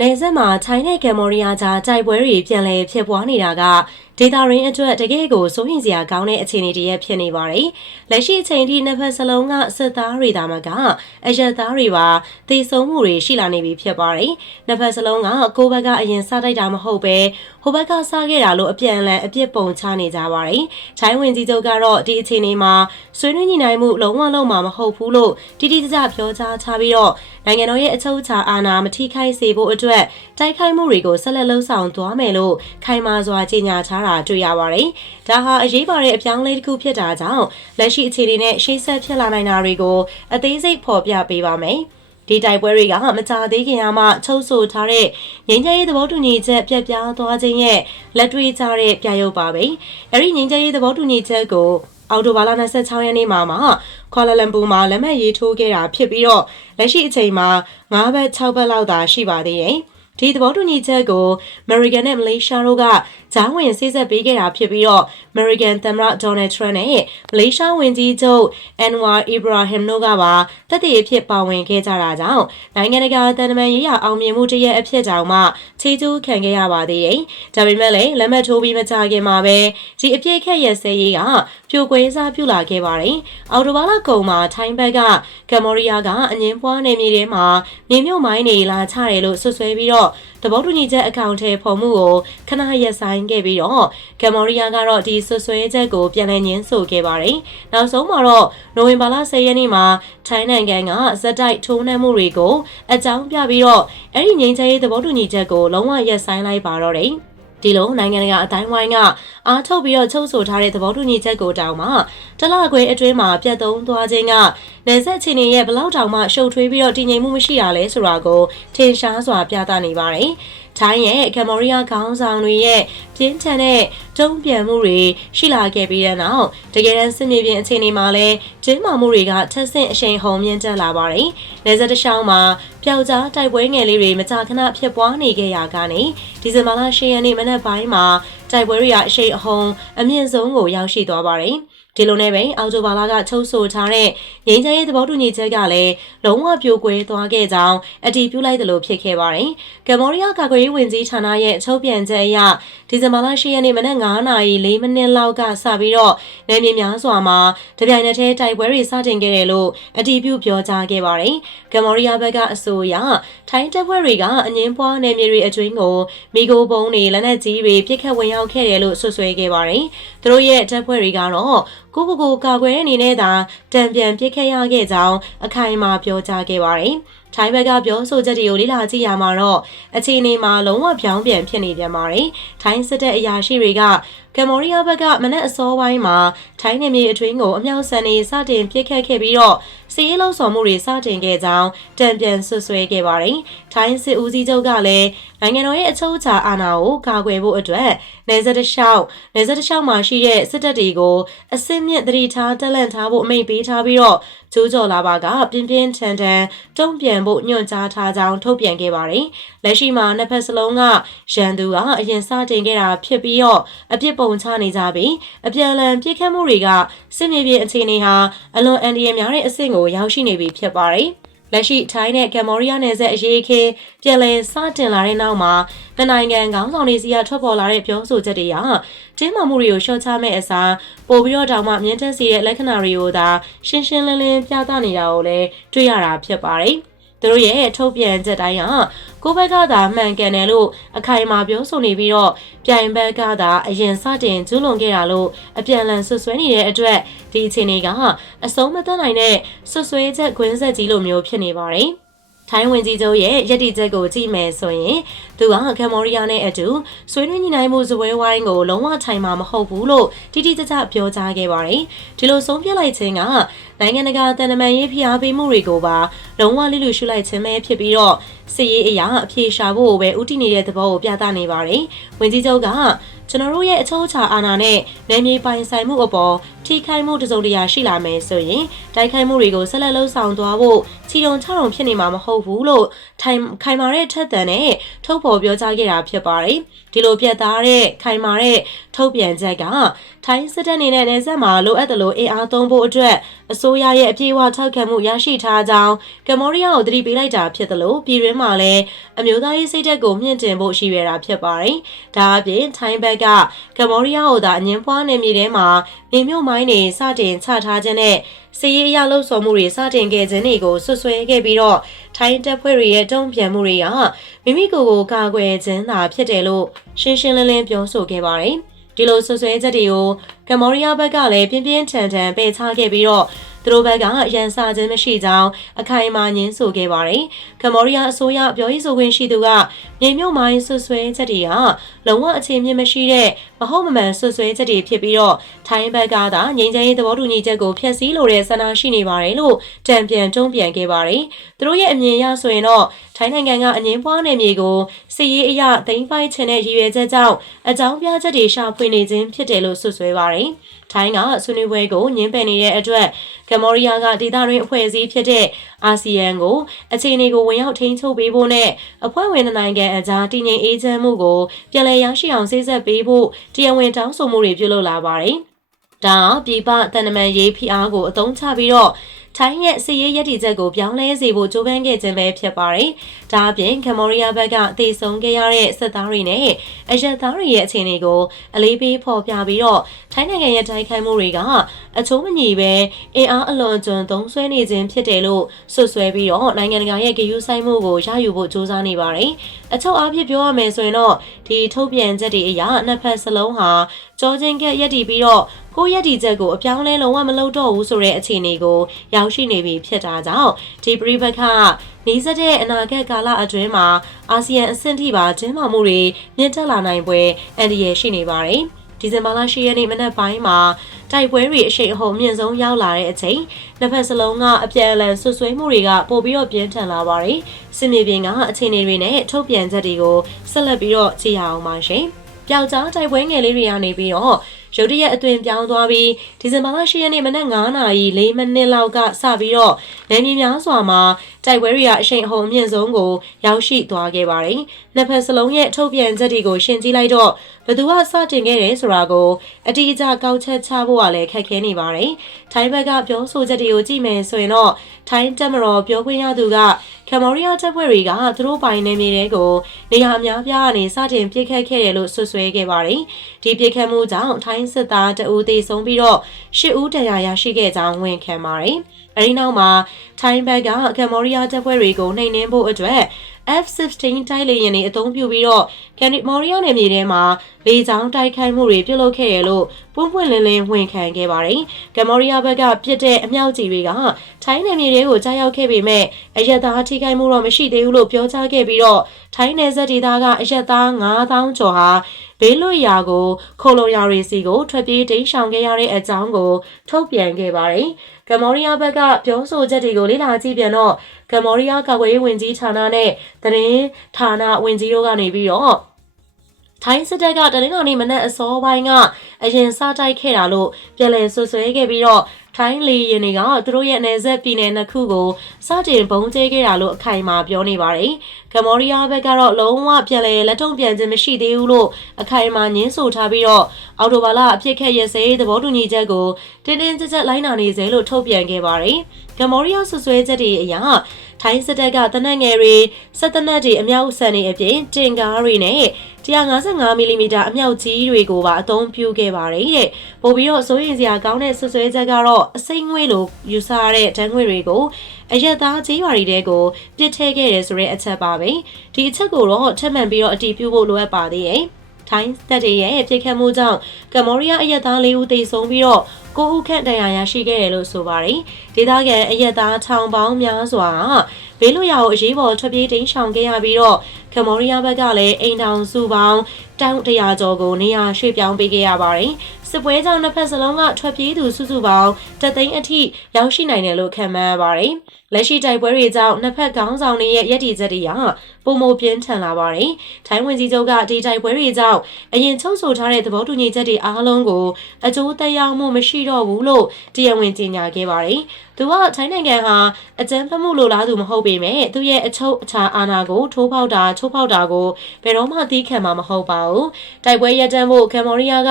နယ်စပ်မှာထိုင်းနဲ့ကမ်ဘောဒီးယားကြားတိုက်ပွဲတွေပြန်လည်ဖြစ်ပွားနေတာက ဒေတာရင်းအတွက်တကယ့်ကိုစိုးရင်စရာကောင်းတဲ့အခြေအနေတရက်ဖြစ်နေပါတယ်။လက်ရှိအချိန်ထိနှစ်ဖက်စလုံးကစစ်သားတွေဒါမှကအရက်သားတွေပါသေဆုံးမှုတွေရှိလာနေပြီဖြစ်ပါတယ်။နှစ်ဖက်စလုံးကကိုယ့်ဘက်ကအရင်စတိုက်တာမဟုတ်ပဲဟိုဘက်ကစခဲ့တာလို့အပြန်အလှန်အပြစ်ပုံချနေကြပါတယ်။ချိုင်းဝင်ကြီးချုပ်ကတော့ဒီအခြေအနေမှာဆွေးနွေးညှိနှိုင်းမှုလုံးဝလုံးမှာမဟုတ်ဘူးလို့တိတိကျကျပြောကြားချပြီးတော့နိုင်ငံတော်ရဲ့အချုပ်အခြာအာဏာမထိခိုက်စေဖို့အတွက်တိုက်ခိုက်မှုတွေကိုဆက်လက်လှုံ့ဆော်သွားမယ်လို့ခိုင်မာစွာကြေညာထားတာတွေ့ရပါတယ်။ဒါဟာအရေးပါတဲ့အပြောင်းလဲတစ်ခုဖြစ်တာကြောင့်လက်ရှိအခြေအနေနဲ့ရှေ့ဆက်ဖြစ်လာနိုင်တာတွေကိုအသေးစိတ်ဖော်ပြပေးပါမယ်။ဒီတိုက်ပွဲတွေကမကြာသေးခင်ကမှချုပ်ဆိုထားတဲ့ငင်းချရေးသဘောတူညီချက်ပြတ်ပြားသွားခြင်းရဲ့လက်တွေ့ကျတဲ့ပြရုပ်ပါပဲ။အဲဒီငင်းချရေးသဘောတူညီချက်ကိုအော်တိုဘာလ26ရက်နေ့မှာမှကွာလာလမ်ပူမှာလက်မှတ်ရေးထိုးခဲ့တာဖြစ်ပြီးတော့လက်ရှိအချိန်မှာ9ဘက်6ဘက်လောက်သာရှိပါသေးတယ်။ ဒီသဘောတူညီချက်ကို American နဲ့ Malaysia တို့ကဂျားဝင်စိစက်ပေးခဲ့တာဖြစ်ပြီးတော့ American သမ္မတ Donald Trump နဲ့ Malaysia ဝန်ကြီးချုပ် Anwar Ibrahim တို့ကပါတက်တည်ဖြစ်ပါဝင်ခဲ့ကြတာကြောင့်နိုင်ငံတကာတန်တမန်ရေးရာအောင်မြင်မှုတရက်အဖြစ်တောင်မှချီးကျူးခံခဲ့ရပါသေးတယ်။ဒါပေမဲ့လည်းလက်မှတ်ထိုးပြီးမကြခင်မှာပဲဒီအပြည့်ခက်ရဲ့ဆဲရေးကပြိုကွဲစားပြုလာခဲ့ပါတယ်။အော်တိုဘာလကုံမှာထိုင်းဘက်ကကမ္ဘောဒီးယားကအငင်းပွားနေမြေထဲမှာမြေမြုပ်မိုင်းတွေလာချတယ်လို့ဆွဆွဲပြီးတော့သဘောတူညီချက်အကောင့်ထဲပေါ်မှုကိုခဏရက်ဆိုင်ခဲ့ပြီးတော့ကမ္ဘောဒီးယားကတော့ဒီဆွဆွဲချက်ကိုပြန်လည်ညှင်းဆိုခဲ့ပါတယ်။နောက်ဆုံးမှာတော့နိုဝင်ဘာလ10ရက်နေ့မှာထိုင်းနိုင်ငံကဇက်တိုက်ထိုးနှက်မှုတွေကိုအကြောင်းပြပြီးတော့အဲ့ဒီငြိမ်းချမ်းရေးသဘောတူညီချက်ကိုလုံးဝရက်ဆိုင်လိုက်ပါတော့တယ်။ ဒီလိုနိုင်ငံတကာအတိုင်းဝိုင်းကအားထုတ်ပြီးတော့ချုပ်ဆိုထားတဲ့သဘောတူညီချက်ကိုတောင်မှတလခွဲအတွင်းမှာပြတ်သုံးသွားခြင်းကနယ်စပ်ချင်းရဲ့ဘလောက်တောင်မှရှုပ်ထွေးပြီးတော့တည်ငြိမ်မှုမရှိတာလဲဆိုတာကိုထင်ရှားစွာပြသနေပါတယ်။ ထိုင်းရဲ့ကမ္ဘောဒီးယားခေါင်းဆောင်တွေရဲ့ပြင်းထန်တဲ့တုံ့ပြန်မှုတွေရှိလာခဲ့ပြီးတဲ့နောက်တကယ်တမ်းစစ်မြေပြင်အခြေအနေမှာလည်းကျင်းမာမှုတွေကထက်ဆင့်အရှိန်ဟုန်မြင့်တက်လာပါတယ်။နေဆက်တစ်ချောင်းမှာပျောက်ကြားတိုက်ပွဲငယ်လေးတွေမကြာခဏဖြစ်ပွားနေခဲ့ရကနေဒီဇင်ဘာလ10ရက်နေ့မနက်ပိုင်းမှာတိုက်ပွဲတွေကအရှိန်အဟုန်အမြင့်ဆုံးကိုရောက်ရှိသွားပါတယ်။ ဒီလိုနဲ့ပဲအော်တိုဘာလာကချုပ်ဆိုထားတဲ့ငြိမ်းချမ်းရေးသဘောတူညီချက်ကလည်းလုံးဝပြိုကွဲသွားခဲ့ကြောင်းအတည်ပြုလိုက်သလိုဖြစ်ခဲ့ပါတယ်။ကမ္ဘောဒီးယားကာကွယ်ရေးဝန်ကြီးဌာနရဲ့ချုပ်ပြန်ချက်အရဒီဇင်ဘာလ10ရက်နေ့မနက်9:04မိနစ်လောက်ကစပြီးတော့နယ်မြေများစွာမှာတပြိုင်နက်တည်းတိုက်ပွဲတွေစတင်ခဲ့တယ်လို့အတည်ပြုပြောကြားခဲ့ပါတယ်။ကမ္ဘောဒီးယားဘက်ကအဆိုအရထိုင်းတပ်ဖွဲ့တွေကအငင်းပွားနယ်မြေတွေအတွင်းကိုမိโกပုံးတွေလက်နက်ကြီးတွေပစ်ခတ်ဝင်ရောက်ခဲ့တယ်လို့ဆွဆွဲခဲ့ပါတယ်။သူတို့ရဲ့တပ်ဖွဲ့တွေကတော့ကိုကိုကိုကာကွယ်တဲ့အနေနဲ့သာတံပြန်ပစ်ခတ်ရခဲ့ကြောင်းအခိုင်အမာပြောကြားခဲ့ပါတယ်။ထိုင်းဘက်ကပြောဆိုချက်တွေကိုလေ့လာကြည့်ရမှာတော့အခြေအနေမှာလုံးဝပြောင်းပြန်ဖြစ်နေပြန်ပါတယ်။ထိုင်းစစ်တပ်အရာရှိတွေကကမ္ဘောဒီးယားဘက်ကမနက်အစောပိုင်းမှာထိုင်းနယ်မြေအတွင်းကိုအမြောက်ဆန်နေစတင်ပစ်ခတ်ခဲ့ပြီးတော့စီးရေးလုံဆောင်မှုတွေစတင်ခဲ့ကြောင်းတံပြန်ဆွဆွဲခဲ့ပါတယ်။ထိုင်းစစ်ဦးစီးချုပ်ကလည်းနိုင်ငံတော်ရဲ့အချုပ်အခြာအာဏာကိုကာကွယ်ဖို့အတွက်နေဆက်တလျှောက်နေဆက်တလျှောက်မှာရှိတဲ့စစ်တပ်တွေကိုအစစ်မြင့်တတိထားတက်လန့်ထားဖို့အမိန့်ပေးထားပြီးတော့ကျိုးကျော်လာပါကပြင်းပြင်းထန်ထန်တုံ့ပြန်ဖို့ညွှန်ကြားထားကြောင်းထုတ်ပြန်ခဲ့ပါတယ်။လက်ရှိမှာနှစ်ဖက်စလုံးကရန်သူကအရင်စတင်ခဲ့တာဖြစ်ပြီးတော့အပြစ်ပုံချနေကြပြီးအပြန်အလှန်ပြစ်ခတ်မှုတွေကစစ်မြေပြင်အခြေအနေဟာအလွန်အန္တရာယ်များတဲ့အဆင့်ကိုရောက်ရှိနေပြီဖြစ်ပါတယ်။လက်ရှိထိုင်းနဲ့ကမ္ဘောဒီးယားနယ်စပ်အရေးခင်းပြည်လည်စတင်လာတဲ့နောက်မှာတနိုင်ငံခေါင်းဆောင်တွေစီကထွက်ပေါ်လာတဲ့ပြောဆိုချက်တွေကတင်းမာမှုတွေကိုရှော့ချမဲ့အစားပို့ပြီးတော့တောင်မှမြင့်တက်စီတဲ့လက္ခဏာတွေကိုသာရှင်းရှင်းလင်းလင်းပြသနေတာကိုလည်းတွေ့ရတာဖြစ်ပါတယ်။ သူတို့ရဲ့ထုတ်ပြန်ချက်တိုင်းကကိုဘက်ကသာမှန်ကန်တယ်လို့အခိုင်အမာပြောဆိုနေပြီးတော့ပြိုင်ဘက်ကသာအရင်စတင်ကျူးလွန်ခဲ့တာလို့အပြန်အလှန်ဆွဆွဲနေတဲ့အတွက်ဒီအခြေအနေကအဆုံးမသတ်နိုင်တဲ့ဆွဆွဲချက်ခွင်းဆက်ကြီးလိုမျိုးဖြစ်နေပါတယ်။ထိုင်းဝင်ကြီးချုပ်ရဲ့ရည်တည်ချက်ကိုကြည့်မယ်ဆိုရင်သူကကမ္ဘောဒီးယားနဲ့အတူဆွေးနွေးညှိနှိုင်းမှုဇပွဲဝိုင်းကိုလုံးဝထိုင်မှာမဟုတ်ဘူးလို့တိတိကျကျပြောကြားခဲ့ပါတယ်။ဒီလိုဆုံးဖြတ်လိုက်ခြင်းက နိုင်ငံတကာတန်တမာရေးဖိအားပေးမှုတွေကိုပါလုံးဝလိလူရှုလိုက်ခြင်းပဲဖြစ်ပြီးတော့စစ်ရေးအရာအပြေရှာဖို့ပဲဥတည်နေတဲ့သဘောကိုပြသနေပါတယ်။ဝင်ကြီးချုပ်ကကျွန်တော်တို့ရဲ့အချိုးချအာဏာနဲ့နယ်မြေပိုင်ဆိုင်မှုအပေါ်ထိခိုက်မှုတစုံတရာရှိလာမယ်ဆိုရင်တိုက်ခိုက်မှုတွေကိုဆက်လက်လှုပ်ဆောင်သွားဖို့ချီတုံချတုံဖြစ်နေမှာမဟုတ်ဘူးလို့ထိုင်ခိုင်မာတဲ့ထက်သန်နဲ့ထုတ်ဖော်ပြောကြားခဲ့တာဖြစ်ပါတယ်ဒီလိုပြတ်သားတဲ့ခိုင်မာတဲ့ထုတ်ပြန်ချက်ကထိုင်းစစ်တပ်အနေနဲ့နေဆက်မှာလိုအပ်တယ်လို့အင်အားသုံးဖို့အတွက်အစိုးစိုးရရဲ့အပြည့်အဝထောက်ခံမှုရရှိထားကြောင်းကမ္ဘောဒီးယားကိုတတိပေးလိုက်တာဖြစ်သလိုပြည်တွင်းမှာလည်းအမျိုးသားရေးစိတ်ဓာတ်ကိုမြင့်တင်ဖို့ရှိရတာဖြစ်ပါတယ်။ဒါအပြင်ထိုင်းဘက်ကကမ္ဘောဒီးယားကိုသာအငင်းပွားနေမြေထဲမှာနေမြို့မိုင်းတွေစတင်ချထားခြင်းနဲ့စီးရေးအရလှုပ်ဆောင်မှုတွေစတင်ခဲ့ခြင်းတွေကိုဆွဆွဲခဲ့ပြီးတော့ ထိုင်းတပ်ဖွဲ့တွေရဲ့တုံ့ပြန်မှုတွေကမိမိကိုယ်ကိုကာကွယ်ခြင်းသာဖြစ်တယ်လို့ရှင်းရှင်းလင်းလင်းပြောဆိုခဲ့ပါတယ်။ဒီလိုဆွဆွဲချက်တွေကို ကမ္ဘောဒီးယားဘက်ကလည်းပြင်းပြင်းထန်ထန်ပယ်ချခဲ့ပြီးတော့သူတို့ဘက်ကရန်စာခြင်းမရှိကြောင်းအခိုင်အမာညင်းဆိုခဲ့ပါတယ်။ကမ္ဘောဒီးယားအစိုးရပြောရေးဆိုခွင့်ရှိသူကမြေမြုပ်မိုင်းဆွဆွဲချက်တွေကလုံးဝအခြေမြင့်မရှိတဲ့မဟုတ်မမှန်ဆွဆွဲချက်တွေဖြစ်ပြီးတော့ထိုင်းဘက်ကသာငြိမ်းချမ်းရေးသဘောတူညီချက်ကိုဖျက်ဆီးလိုတဲ့ဆန္ဒရှိနေပါတယ်လို့တံပြန်တုံ့ပြန်ခဲ့ပါတယ်။သူတို့ရဲ့အမြင်အရဆိုရင်တော့ထိုင်းနိုင်ငံကအငင်းပွားနယ်မြေကိုစစ်ရေးအရသိမ်းပိုက်ခြင်းတဲ့ရည်ရွယ်ချက်ကြောင့်အကြောင်းပြချက်တွေရှာဖွေနေခြင်းဖြစ်တယ်လို့ဆွဆွဲပါတယ်။ထိုင်းကဆွေးနွေးပွဲကိုညှင်းပယ်နေတဲ့အတွက်ကမ္ဘောဒီးယားကဒေသတွင်းအဖွဲ့အစည်းဖြစ်တဲ့အာဆီယံကိုအခြေအနေကိုဝင်ရောက်ထိန်းချုပ်ပေးဖို့နဲ့အဖွဲ့ဝင်နိုင်ငံအကြားတည်ငြိမ်အေးချမ်းမှုကိုပြန်လည်ရရှိအောင်စိစက်ပေးဖို့တရားဝင်တောင်းဆိုမှုတွေပြုလုပ်လာပါတယ်။ဒါပြည်ပတန်တမန်ရေးဖိအားကိုအသုံးချပြီးတော့ထိုင်းရဲ့စစ်ရေးရည်တည်ချက်ကိုပြောင်းလဲစေဖို့ကြိုးပမ်းခဲ့ခြင်းပဲဖြစ်ပါတယ်။ဒါအပြင်ကမ္ဘောဒီးယားဘက်ကတည်ဆုံခဲ့ရတဲ့စစ်သားတွေနဲ့အရက်သားတွေရဲ့အခြေအနေကိုအလေးပေးဖော်ပြပြီးတော့ထိုင်းနိုင်ငံရဲ့တိုက်ခိုက်မှုတွေကအချိုးမညီပဲအင်အားအလွန်ကျွံသုံးဆွဲနေခြင်းဖြစ်တယ်လို့ဆွဆွဲပြီးတော့နိုင်ငံတကာရဲ့ဂရုစိုက်မှုကိုရယူဖို့ကြိုးစားနေပါတယ်။အချုပ်အားဖြင့်ပြောရမယ်ဆိုရင်တော့ဒီထုတ်ပြန်ချက်တွေအရနှစ်ဖက်စလုံးဟာကြောချင်းကက်ရက်တည်ပြီးတော့ကိုယ့်ရက်တည်ချက်ကိုအပြောင်းလဲလုံးဝမလုပ်တော့ဘူးဆိုတဲ့အခြေအနေကိုရောက်ရှိနေပြီဖြစ်တာကြောင့်ဒီပြိပခနေစတဲ့အနာဂတ်ကာလအတွင်းမှာအာဆီယံအဆင့်ထိပါကျင်းပမှုတွေမြင့်တက်လာနိုင်ပွဲအန်ဒီရရှိနေပါတယ်။ဒီဇင်ဘာလ10ရက်နေ့မနက်ပိုင်းမှာတိုက်ပွဲတွေအရှိန်အဟုန်မြင့်ဆုံးရောက်လာတဲ့အချိန်နှစ်ဖက်စလုံးကအပြန်အလှန်ဆွဆွဲမှုတွေကပိုပြီးတော့ပြင်းထန်လာပါတယ်။စစ်မြေပြင်ကအခြေအနေတွေနဲ့ထုတ်ပြန်ချက်တွေကိုဆက်လက်ပြီးတော့ကြည့်ရအောင်ပါရှင်။ပျောက်ကြားတိုက်ပွဲငယ်လေးတွေကနေပြီးတော့ ရုတ်တရက်အသွင်ပြောင်းသွားပြီးဒီဇင်ဘာလ10ရက်နေ့မနက်9နာရီ4မိနစ်လောက်ကစပြီးတော့နယ်မြေများစွာမှာ တိုက်ပွဲတွေကအရှိန်အဟုန်အမြင့်ဆုံးကိုရောက်ရှိသွားခဲ့ပါတယ်။နှစ်ဖက်စလုံးရဲ့ထုတ်ပြန်ချက်တွေကိုရှင်းကြည့်လိုက်တော့ဘသူကစတင်ခဲ့တယ်ဆိုတာကိုအတိအကျကောက်ချက်ချဖို့ကလည်းခက်ခဲနေပါတယ်။ထိုင်းဘက်ကပြောဆိုချက်တွေကိုကြည့်မယ်ဆိုရင်တော့ထိုင်းတက်မတော်ပြောခွင့်ရသူကကမ္ဘောဒီးယားတပ်ဖွဲ့တွေကသူတို့ပိုင်နယ်မြေတွေကိုနေရာအများပြားကနေစတင်ပစ်ခတ်ခဲ့တယ်လို့ဆွဆွဲခဲ့ပါတယ်။ဒီပစ်ခတ်မှုကြောင့်ထိုင်းစစ်သားတအူးသေဆုံးပြီးတော့ရှစ်ဦးတရားရရှိခဲ့ကြောင်းဝန်ခံပါတယ်။ အဲဒီနောက်မှာထိုင်းဘက်ကကမ္ဘောဒီးယားတပ်ဖွဲ့တွေကိုနှိမ်နင်းဖို့အတွက် F-16 တိုက်လေယာဉ်တွေအသုံးပြုပြီးတော့ကန်ဒီမော်ရီယာနယ်မြေထဲမှာလေကြောင်းတိုက်ခိုက်မှုတွေပြုလုပ်ခဲ့ရလို့ပွင့်ပွင့်လင်းလင်းဝန်ခံခဲ့ပါတယ်။ကမ္ဘောဒီးယားဘက်ကပြစ်တဲ့အမြောက်ကြီးတွေကထိုင်းနယ်မြေတွေကိုကြားရောက်ခဲ့ပေမဲ့အရက်သားထိခိုက်မှုတော့မရှိသေးဘူးလို့ပြောကြားခဲ့ပြီးတော့ ထိုင်းနယ်စပ်ဒေသကအရက်သား9000ကျော်ဟာဘေးလွတ်ရာကိုခိုလုံရာတွေစီကိုထွက်ပြေးတိမ်းရှောင်ခဲ့ရတဲ့အကြောင်းကိုထုတ်ပြန်ခဲ့ပါတယ်။ကမ္ဘောဒီးယားဘက်ကပြောဆိုချက်တွေကိုလေ့လာကြည့်ပြန်တော့ကမ္ဘောဒီးယားကာကွယ်ရေးဝန်ကြီးဌာနနဲ့သတင်းဌာနဝန်ကြီးတို့ကနေပြီးတော့ထိုင်းစစ်တပ်ကတနင်္လာနေ့မနက်အစောပိုင်းကအရင်စတိုက်ခဲ့တာလို့ပြည်လည်ဆွဆွဲခဲ့ပြီးတော့ ထိုင်းလီရင်တွေကသူတို့ရဲ့နယ်စပ်ပြည်နယ်နှစ်ခုကိုစတင်ဘုံကျဲခဲ့တာလို့အခိုင်အမာပြောနေပါတယ်။ကမ္ဘောဒီးယားဘက်ကတော့လုံးဝပြည်လည်လက်ထုံပြန်ခြင်းမရှိသေးဘူးလို့အခိုင်အမာညင်းဆိုထားပြီးတော့အော်တိုဘာလအဖြစ်ခက်ရစေးသဘောတူညီချက်ကိုတင်းတင်းကြပ်ကြပ်လိုက်နာနေစေလို့ထုတ်ပြန်ခဲ့ပါတယ်။ကမ္ဘောဒီးယားဆွဆွဲချက်တွေအရထိုင်းစစ်တပ်ကတနက်ငယ်တွေစစ်တနက်တွေအမြောက်ဆန်တွေအပြင်တင်ကားတွေနဲ့ 155မီလီမီတာအမြောက်ကြီးတွေကိုပါအသုံးပြုခဲ့ပါတယ်တဲ့။ပို့ပြီးတော့စိုးရင်စရာကောင်းတဲ့ဆွဆွဲချက်ကတော့အစိမ့်ငွေလိုယူဆရတဲ့ဓာတ်ငွေတွေကိုအရက်သားကြီးရွာတွေကိုပြစ်ထည့်ခဲ့တယ်ဆိုတဲ့အချက်ပါပဲ။ဒီအချက်ကိုတော့ထပ်မံပြီးတော့အတည်ပြုဖို့လိုအပ်ပါသေးတယ်။ထိုင်းတပ်တွေရဲ့ပြစ်ခတ်မှုကြောင့်ကမ္ဘောဒီးယားအရက်သား၄ဦးသေဆုံးပြီးတော့ကိုဦးခန့်တရားရရှိခဲ့တယ်လို့ဆိုပါတယ်။ဒေသခံအရက်သားထောင်ပေါင်းများစွာ ဘေးလွတ်ရာကိုအရေးပေါ်ထွက်ပြေးတိမ်းရှောင်ခဲ့ရပြီးတော့ကမ္ဘောဒီးယားဘက်ကလည်းအိမ်ထောင်စုပေါင်း တောင်တရာကျော်ကိုနေရာရွှေ့ပြောင်းပေးခဲ့ရပါတယ်။စစ်ပွဲကြောင့်နှစ်ဖက်စလုံးကထွက်ပြေးသူစုစုပေါင်းတသိန်းအထိရောက်ရှိနိုင်တယ်လို့ခန့်မှန်းရပါတယ်။လက်ရှိတိုက်ပွဲတွေကြောင့်နှစ်ဖက်ခေါင်းဆောင်တွေရဲ့ရည်တည်ချက်တွေကပုံမပြင်းထန်လာပါတယ်။ထိုင်းဝန်ကြီးချုပ်ကဒီတိုက်ပွဲတွေကြောင့်အရင်ချုပ်ဆိုထားတဲ့သဘောတူညီချက်တွေအားလုံးကိုအကျိုးသက်ရောက်မှုမရှိတော့ဘူးလို့တရားဝင်ကြေညာခဲ့ပါတယ်။သူကထိုင်းနိုင်ငံဟာအကြမ်းဖက်မှုလိုလားသူမဟုတ်ပေမဲ့သူရဲ့အချုပ်အခြာအာဏာကိုထိုးပေါက်တာချိုးဖောက်တာကိုဘယ်တော့မှသီးခံမှာမဟုတ်ပါဘူး။တိုက်ပွဲရပ်တန့်ဖို့ကမ်ဘောဒီးယားက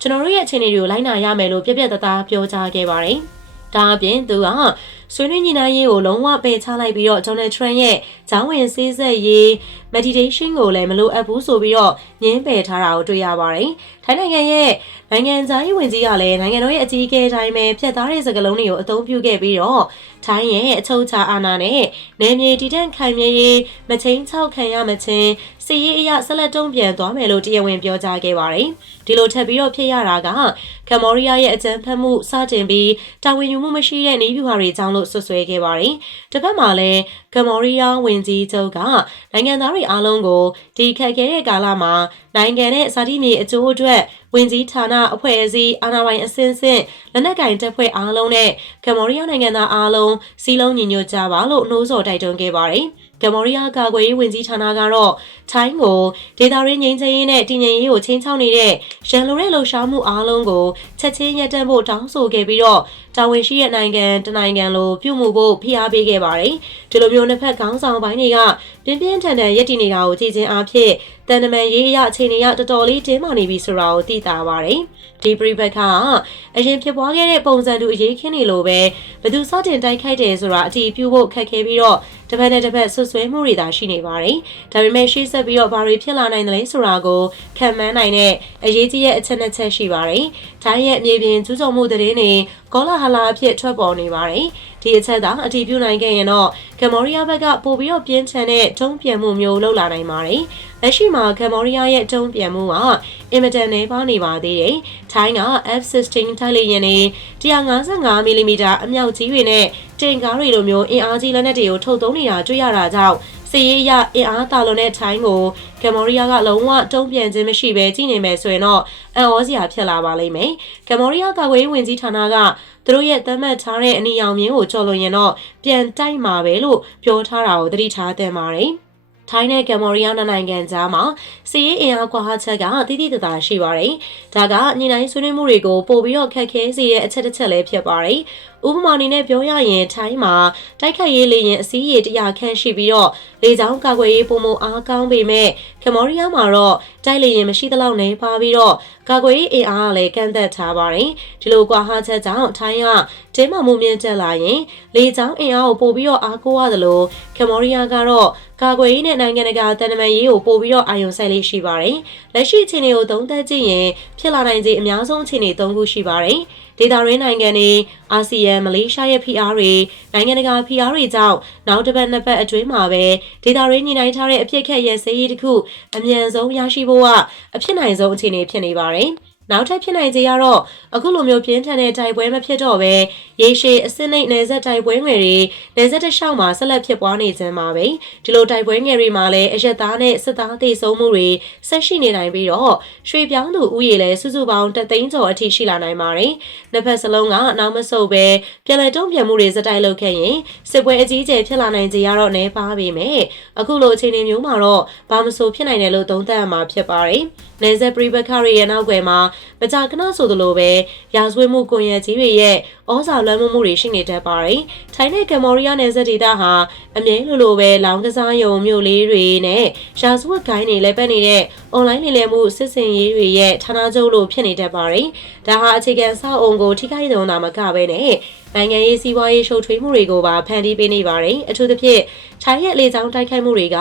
ကျွန်တော်တို့ရဲ့အခြေအနေတွေကိုလိုက်နာရမယ်လို့ပြပြတသားပြောကြားခဲ့ပါတယ်။ဒါအပြင်သူကဆွေးနွေးညှိနှိုင်းရေးကိုလုံးဝပယ်ချလိုက်ပြီးတော့ Donald Trump ရဲ့ဂျောင်းဝင်စေးဆက်ရေး meditation ကိုလည်းမလိုအပ်ဘူးဆိုပြီးတော့ညင်းပယ်ထားတာကိုတွေ့ရပါတယ်။ထိုင်းနိုင်ငံရဲ့နိုင်ငံသားရေးဝန်ကြီးကလည်းနိုင်ငံတော်ရဲ့အကြီးအကဲအတိုင်းပဲဖျက်သားတဲ့စကားလုံးတွေကိုအသုံးပြုခဲ့ပြီးတော့ထိုင်းရဲ့အချုပ်အခြာအာဏာနဲ့နယ်မြေတည်တံ့ခိုင်မြဲရေးမချင်းချောက်ခံရမချင်းစီရေးအရဆက်လက်တုံ့ပြန်သွားမယ်လို့တရားဝင်ပြောကြားခဲ့ပါတယ်။ဒီလိုထပ်ပြီးတော့ဖြစ်ရတာကကမ္ဘောဒီးယားရဲ့အကြမ်းဖက်မှုစတင်ပြီးတာဝန်ယူမှုမရှိတဲ့နေပြည်တော်တွေကြောင့်လို့ဆွဆွဲခဲ့ပါတယ်။တစ်ဖက်မှာလည်းကမ္ဘောဒီးယားဝန်ကြီးချုပ်ကနိုင်ငံသားတွေအားလုံးကိုဒီခက်ခဲတဲ့ကာလမှာနိုင်ငံနဲ့စာတိမြေအကျိုးအတွက်ဝင်ကြီးဌာနအဖွဲ့အစည်းအာဏာပိုင်အစင်းစင်းလက်နက်ကင်တပ်ဖွဲ့အားလုံးနဲ့ကမ္ဘောဒီးယားနိုင်ငံသားအားလုံးစီလုံးညီညွတ်ကြပါလို့နှိုးဆော်တိုက်တွန်းခဲ့ပါတယ်။ ကမ္ဘောဒီးယားကာကွယ်ရေးဝန်ကြီးဌာနကတော့ထိုင်းကိုဒေတာရင်းငင်းချင်းရေးနဲ့တည်ငြိမ်ရေးကိုချင်းချောင်းနေတဲ့ရန်လိုတဲ့လှုပ်ရှားမှုအားလုံးကိုချက်ချင်းရပ်တန့်ဖို့တောင်းဆိုခဲ့ပြီးတော့တာဝန်ရှိတဲ့နိုင်ငံတနိုင်ငံလိုပြုမှုဖို့ဖိအားပေးခဲ့ပါတယ်။ဒီလိုမျိုးနှစ်ဖက်ခေါင်းဆောင်ပိုင်းတွေကပြင်းပြင်းထန်ထန်ရည်တည်နေတာကိုကြည်ချင်းအားဖြင့်တန်တမန်ရေးအရအခြေအနေကတော်တော်လေးတင်းမာနေပြီဆိုတာကိုသိတာပါတယ်။ဒီပရိဘက်ကအရင်ဖြစ်ပွားခဲ့တဲ့ပုံစံတူအရေးခင်းနေလို့ပဲဘသူစတင်တိုက်ခိုက်တယ်ဆိုတာအတီးပြုဖို့ခက်ခဲပြီးတော့တစ်ဖက်နဲ့တစ်ဖက်ဆွဆွဲမှုတွေသာရှိနေပါတယ်။ဒါပေမဲ့ရှေ့ဆက်ပြီးတော့ဘာတွေဖြစ်လာနိုင်တယ်လဲဆိုတာကိုခံမှန်းနိုင်တဲ့အရေးကြီးတဲ့အချက်နှစ်ချက်ရှိပါတယ်။ထိုင်းရဲ့မြေပြင်ကျူးကျော်မှုတဲ့င်းတွေ ကောလာဟလာအဖြစ်ထွက်ပေါ်နေပါတယ်။ဒီအချက်သာအတည်ပြုနိုင်ခဲ့ရင်တော့ကမ္ဘောဒီးယားဘက်ကပိုပြီးတော့ပြင်းထန်တဲ့တုံ့ပြန်မှုမျိုးလုပ်လာနိုင်ပါတယ်။လက်ရှိမှာကမ္ဘောဒီးယားရဲ့တုံ့ပြန်မှုကအင်မတန်နေပါနေပါသေးတယ်။ထိုင်းက F-16 တိုက်လေယာဉ်တွေ155 mm အမြောက်ကြီးတွေနဲ့တင်ကားတွေလိုမျိုးအင်အားကြီးလက်နက်တွေကိုထုတ်သုံးနေတာတွေ့ရတာကြောင့် စီးရေးရအင်အားတာလွန်တဲ့ထိုင်းကိုကမ်ဘောဒီးယားကလုံးဝတုံ့ပြန်ခြင်းမရှိဘဲကြည့်နေမယ်ဆိုရင်တော့အံ့ဩစရာဖြစ်လာပါလိမ့်မယ်။ကမ်ဘောဒီးယားကာကွယ်ရေးဝန်ကြီးဌာနကသူတို့ရဲ့သတ်မှတ်ထားတဲ့အနီရောင်မြင်းကိုကြော်လွန်ရင်တော့ပြန်တိုက်မှာပဲလို့ပြောထားတာကိုသတိထားသင့်ပါတယ်။ ထိုင်းနဲ့ကမ်ဘောဒီးယားနိုင်ငံကြားမှာစီးရေးအင်အားကွာဟချက်ကတိတိတသာရှိပါတယ်။ဒါကညီနိုင်ဆွေးနွေးမှုတွေကိုပို့ပြီးတော့ခက်ခဲစေတဲ့အချက်တစ်ချက်လည်းဖြစ်ပါတယ်။ဥပမာအနေနဲ့ပြောရရင်ထိုင်းမှာတိုက်ခိုက်ရေးလေရင်အစည်းအရေတရာခန့်ရှိပြီးတော့လေကြောင်းကာကွယ်ရေးပုံမအားကောင်းပေမဲ့ကမ္ဘောဒီးယားမှာတော့တိုက်လေရင်မရှိသလောက်နေပါပြီးတော့ကာကွယ်ရေးအင်အားကလည်းကန့်သက်ထားပါတယ်ဒီလိုကွာဟချက်ကြောင့်ထိုင်းကတင်းမာမှုမြင့်တက်လာရင်လေကြောင်းအင်အားကိုပို့ပြီးတော့အားကိုးရသလိုကမ္ဘောဒီးယားကတော့ ကာကွယ်ရေးနဲ့နိုင်ငံတကာတန်တမာရေးကိုပို့ပြီးတော့အာရုံစိုက်လေးရှိပါတယ်လက်ရှိအခြေအနေကိုသုံးသပ်ကြည့်ရင်ဖြစ်လာနိုင်ခြေအများဆုံးအခြေအနေ၃ခုရှိပါတယ်ဒေသရင်းနိုင်ငံတွေအာဆီယံမလေးရှားရဲ့ဖိအားတွေနိုင်ငံတကာဖိအားတွေကြောင့်နောက်တစ်ပတ်နှစ်ပတ်အတွင်းမှာပဲဒေသရင်းညီနိုင်ထားတဲ့အပြစ်ခက်ရဲ့စေးရေးတစ်ခုအမြန်ဆုံးရရှိဖို့ကအဖြစ်နိုင်ဆုံးအခြေအနေဖြစ်နေပါတယ်။ နောက်ထပ်ဖြစ်နိုင်ခြေကတော့အခုလိုမျိုးပြင်းထန်တဲ့တိုက်ပွဲမဖြစ်တော့ပဲရေရှည်အစစ်နှိမ့်နယ်ဆက်တိုက်ပွဲငယ်တွေနယ်ဆက်တစ်လျှောက်မှာဆက်လက်ဖြစ်ပွားနေခြင်းပါပဲဒီလိုတိုက်ပွဲငယ်တွေမှာလည်းအရက်သားနဲ့စစ်သားတေဆုံးမှုတွေဆက်ရှိနေနိုင်ပြီးတော့ရွှေပြောင်းသူဥယေလည်းစုစုပေါင်းတသိန်းကျော်အထိရှိလာနိုင်ပါတယ်နှစ်ဖက်စလုံးကနောက်မဆုတ်ပဲပြည်လဲတုံ့ပြန်မှုတွေစတိုက်လုပ်ခဲ့ရင်စစ်ပွဲအကြီးအကျယ်ဖြစ်လာနိုင်ကြရတော့နေပါပေမဲ့အခုလိုအခြေအနေမျိုးမှာတော့ဘာမဆိုဖြစ်နိုင်တယ်လို့သုံးသပ်ရမှာဖြစ်ပါတယ်နယ်ဆက်ပရိပခရီရဲ့နောက်ွယ်မှာမကြာခဏဆိုသလိုပဲရာဇဝတ်မှုကွန်ရက်ကြီးတွေရဲ့ဩဇာလွှမ်းမိုးမှုတွေရှိနေတတ်ပါတယ်။ထိုင်းနဲ့ကမ္ဘောဒီးယားနယ်စပ်ဒေသဟာအမြဲလိုလိုပဲလောင်ကစားယုံမြို့လေးတွေနဲ့ရာဇဝတ်ဂိုင်းတွေလည်းပတ်နေတဲ့အွန်လိုင်းနေလည်မှုစစ်စင်ရေးတွေရဲ့ဌာနချုပ်လိုဖြစ်နေတတ်ပါတယ်။ဒါဟာအခြေခံစောက်အုံကိုထိခိုက်ဆုံးတာမကပဲနဲ့နိုင်ငံရေးစီးပွားရေးရှုပ်ထွေးမှုတွေကိုပါဖန်တီးပေးနေပါတယ်အထူးသဖြင့်ထိုင်းရဲ့လေကြောင်းတိုက်ခိုက်မှုတွေက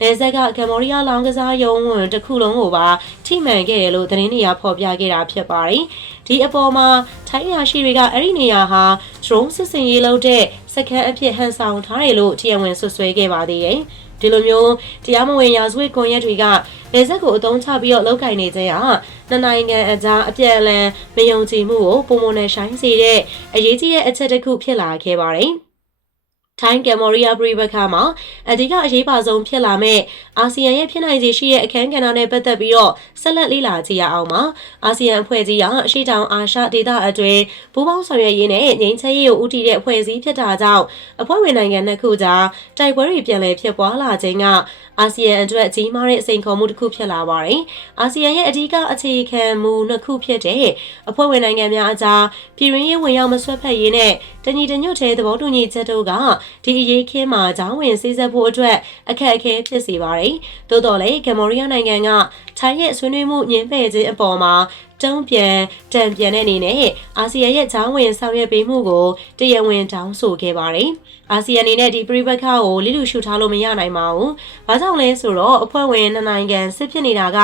နယ်စပ်ကကမ္ဘောဒီးယားလောင်ကစားရုံးဝန်တစ်ခုလုံးကိုပါထိမှန်ခဲ့တယ်လို့သတင်းတွေကဖော်ပြခဲ့တာဖြစ်ပါတယ်ဒီအပေါ်မှာထိုင်းရရှိတွေကအဲ့ဒီနေရာဟာ drone စစ်စင်ရေးလုပ်တဲ့စခန်းအဖြစ်ဟန်ဆောင်ထားတယ်လို့တရားဝင်ဆွဆွဲခဲ့ပါသေးတယ်ဒီလိုမျိုးတရားမဝင်ရာဇဝတ်ကွန်ရက်တွေကနေဆက်ကိုအသုံးချပြီးတော့လောက်ကင်နေကြရနှစ်နိုင်ငံအကြားအပြည့်အလံမယုံကြည်မှုကိုပုံမနဲ့ဆိုင်စေတဲ့အရေးကြီးတဲ့အချက်တစ်ခုဖြစ်လာခဲ့ပါတယ်။ ထိုင်းကမ်မောရီးယားပြည်ပခါမှာအဓိကအရေးပါဆုံးဖြစ်လာမဲ့အာဆီယံရဲ့ဖြစ်နိုင်ခြေရှိတဲ့အခန်းကဏ္ဍနဲ့ပတ်သက်ပြီးတော့ဆက်လက်လေ့လာကြည့်ရအောင်ပါအာဆီယံအဖွဲ့ကြီးကအရှိတောင်အာရှဒေသအတွင်းပူးပေါင်းဆောင်ရွက်ရေးနဲ့ငြိမ်းချမ်းရေးကိုဦးတည်တဲ့အဖွဲ့အစည်းဖြစ်တာကြောင့်အဖွဲ့ဝင်နိုင်ငံနှစ်ခုကြားတိုက်ပွဲတွေပြန်လည်ဖြစ်ပွားလာခြင်းကအာဆီယံအတွက်အကြီးမားတဲ့အစိန်ခေါ်မှုတစ်ခုဖြစ်လာပါတယ်။အာဆီယံရဲ့အဓိကအခြေခံမူနှစ်ခုဖြစ်တဲ့အဖွဲ့ဝင်နိုင်ငံများအကြားပြည်ရင်းရေးဝင်ရောက်မဆွတ်ဖက်ရေးနဲ့တညီတညွတ်တဲ့သဘောတူညီချက်တို့ကဒီအရေးခင်းမှာဂျောင်းဝင်စည်းစပ်ဖို့အတွက်အခက်အခဲဖြစ်စေပါတယ်။သို့တော်လည်းကမ္ဘောဒီးယားနိုင်ငံကထိုင်းရဲ့ဆွေးနွေးမှုညှင်းပယ်ခြင်းအပေါ်မှာတုံ့ပြန်တံပြန်တဲ့အနေနဲ့အာဆီယံရဲ့ဂျောင်းဝင်ဆောင်ရွက်ပေးမှုကိုတရားဝင်တောင်းဆိုခဲ့ပါတယ်။အာဆီယံအနေနဲ့ဒီပြိပခါကိုလိလူရှုထားလို့မရနိုင်ပါဘူး။ဘာကြောင့်လဲဆိုတော့အဖွဲ့ဝင်နှစ်နိုင်ငံစစ်ဖြစ်နေတာက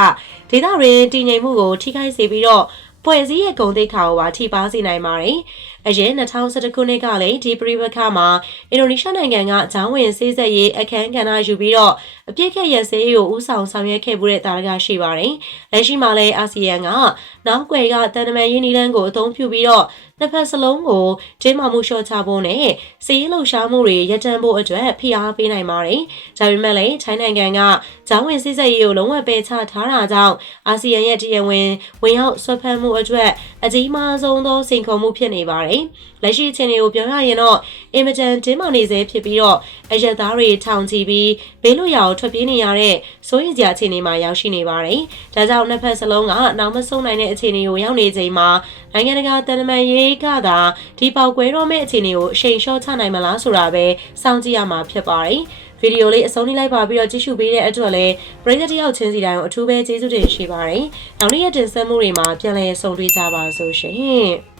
ဒေသတွင်းတည်ငြိမ်မှုကိုထိခိုက်စေပြီးတော့ဖွဲ့စည်းရဲ့ဂုဏ်သိက္ခာကိုပါထိပါစေနိုင်ပါတယ်။ အရင်2011ခုနှစ်ကလည်းဒီပြိပခါမှာအင်ဒိုနီးရှားနိုင်ငံကဂျောင်းဝင်စေးဆက်ရေးအခမ်းကဏ္ဍယူပြီးတော့ အပြစ်ခက်ရစေးကိုဥဆောင်ဆောင်ရွက်ခဲ့မှုတဲ့တာရကရှိပါတယ်။လက်ရှိမှာလည်းအာဆီယံကနောက်ွယ်ကတန်တမန်ရင်းနှီးလန်းကိုအသုံးပြုပြီးတော့နှစ်ဖက်စလုံးကိုတင်းမာမှုလျှော့ချဖို့နဲ့စီးရေးလှုပ်ရှားမှုတွေရပ်တန့်ဖို့အတွက်ဖိအားပေးနိုင်ပါတယ်။ဒါပေမဲ့လည်းချိုင်းနိုင်ငံကဂျောင်းဝင်စစ်ဆက်ရေးကိုလုံးဝပယ်ချထားတာကြောင့်အာဆီယံရဲ့တရားဝင်ဝင်ရောက်ဆွတ်ဖက်မှုအတွက်အကြီးမားဆုံးသောစိန်ခေါ်မှုဖြစ်နေပါတယ်။လက်ရှိအခြေအနေကိုပြောရရင်တော့အင်မတန်တင်းမာနေစေဖြစ်ပြီးတော့အရက်သားတွေထောင်ချီပြီးဘေးလွတ်ရာကိုထွက်ပြေးနေရတဲ့စိုးရိမ်စရာအခြေအနေမှာရောက်ရှိနေပါတယ်။ဒါကြောင့်နှစ်ဖက်စလုံးကနောက်မဆုံးနိုင်တဲ့အခြေအနေကိုရောက်နေချိန်မှာနိုင်ငံတကာတန်တမန်ရေးကသာဒီပေါက်ကွဲတော့မဲ့အခြေအနေကိုအရှိန်လျှော့ချနိုင်မလားဆိုတာပဲစောင့်ကြည့်ရမှာဖြစ်ပါတယ်။ဗီဒီယိုလေးအဆုံးထိလိုက်ပါပြီးတော့ကြည့်ရှုပေးတဲ့အတွက်လည်းပရိသတ်တယောက်ချင်းစီတိုင်းကိုအထူးပဲကျေးဇူးတင်ရှိပါတယ်။နောက်နေ့ရက်တင်ဆက်မှုတွေမှာပြန်လည်ဆုံတွေ့ကြပါစို့ရှင်။